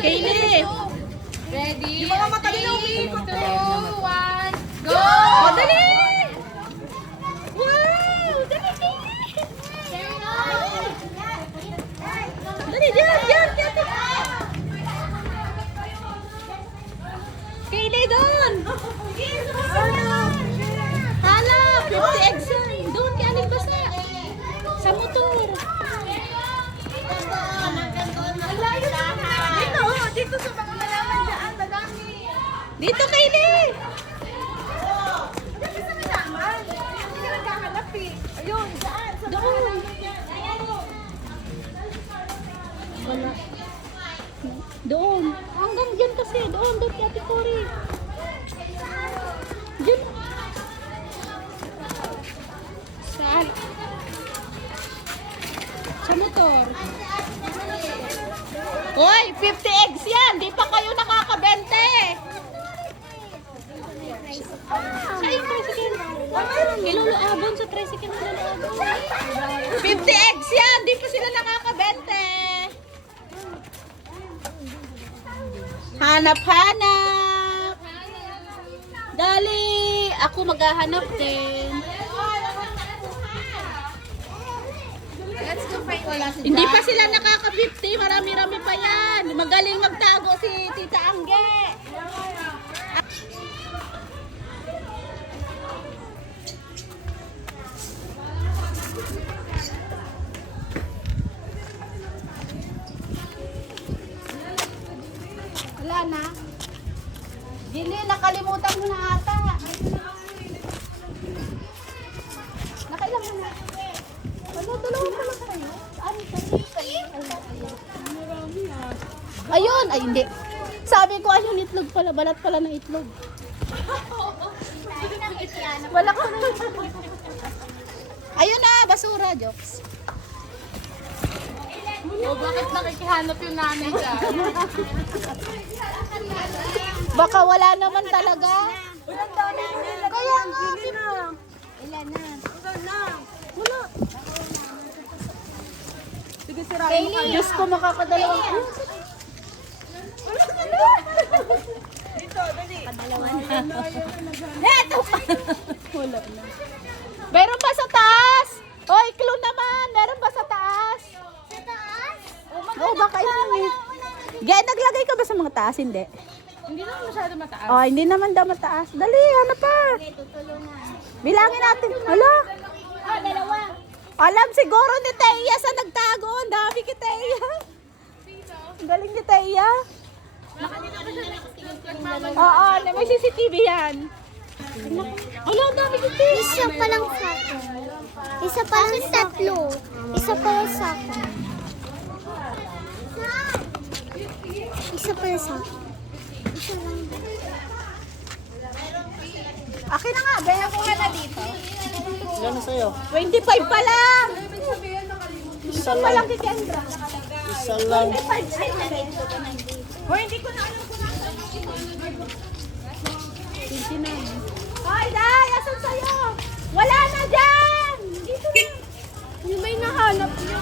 Kaylee. Ready? Yung mga matalino umiikot. 2, 1, go! Oh, dali! Wow! Dali, Kaylee! Dali, diyan! Kaylee, doon! Hala! 50 eggs yan! Doon, kaya nagbasa! Sa motor! Dito sa mga malaman dyan, madami. Dito, Kaylee! Dito sa malaman. Hindi ka nagkakalap eh. Ayun, dyan. Sa mga Doon! malaman dyan. Wala. Doon. Hanggang dyan kasi. Doon kay Ate Cory. Dyan. Saan? Sa motor. Hoy, 50 eggs yan. Di pa kayo nakakabente. Sa yung tricycle. Iluluabon sa tricycle. 50 eggs yan. Di pa sila nakakabente. Hanap-hanap. Dali. Ako maghahanap din. Let's go find wala si Hindi pa sila nakaka-50. Marami-rami pa yan. Magaling magtago si Tita Angge. Wala na. Gili, nakalimutan mo na ata. Nakailan mo na. Tulungan ko lang kayo. Ayun! Ay, hindi. Sabi ko, ayun, itlog pala. Balat pala ng itlog. Wala ko na. Ayun na, basura, jokes. O bakit nakikihanap yung nanay dyan? Baka wala naman talaga. Kaya nga. Ilan na? Wala. Sige, sirain mo kayo. Diyos ko, makakadalawang. Dito, dali. Eto pa. Wala na. Meron ba sa taas? Hoy, clue naman. Meron ba sa taas? Sa taas? Oo, baka yun eh. Gaya, naglagay ka ba sa mga taas? Hindi. Hindi naman masyado mataas. Oh, hindi naman daw mataas. Dali, ano pa? Bilangin natin. Hala. Dalawa. Alam siguro ni Teya sa nagtago. Ang dami kay Teya. Ang galing ni Teya. Oo, may CCTV yan. Wala, ang dami kay Teya. Isa pa lang sako. Isa pa lang tatlo. Isa pa lang sako. Isa pa lang sako. Isa lang. Akin na nga, Bea. Kuha na dito. Ilan na sa'yo? 25 pa lang. Isa Pa lang lang. kay Kendra. Isa lang. Hoy, hindi ko na alam kung nasa. 29. Hoy, Day! Asan sa'yo? Wala na dyan! Dito na. Yung may nahanap niyo.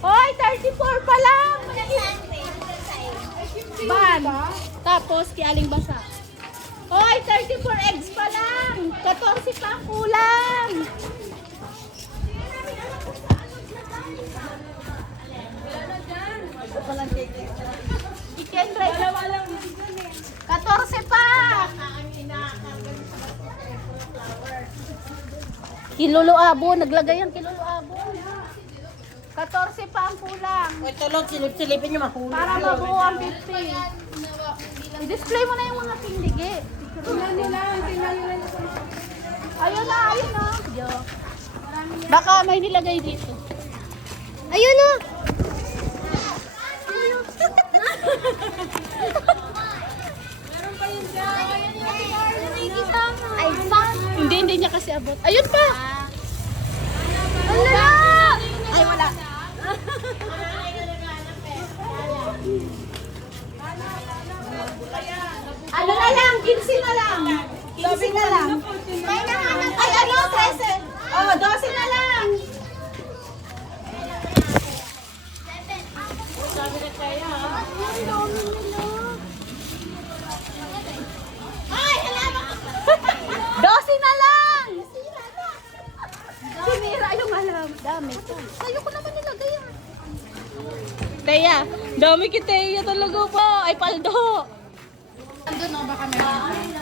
Hoy, 34 pa lang! Ban. Tapos, kialing basa. Hoy, 34 eggs pa lang! 14 pa ang kulang! Ikendra, 14 pa! Kiluluabo, naglagay ang kiluluabo. 14 pa ang kulang. Ito lang, silip-silipin nyo mahuli. Para mabuo ang 50. I-display mo na yung mga tindige. Ayun na, ayun na. Baka may nilagay dito. Ayun na. Ay, hindi niya kasi abot. Ayun pa! Wala. Ay, wala. Ano na lang? 15 na lang. 15 na lang. May nahanap. Ay, ano? 13. Oh, 12 na lang. Teya. Dami kay Teya talaga po. Ay, paldo. Andun o, baka meron.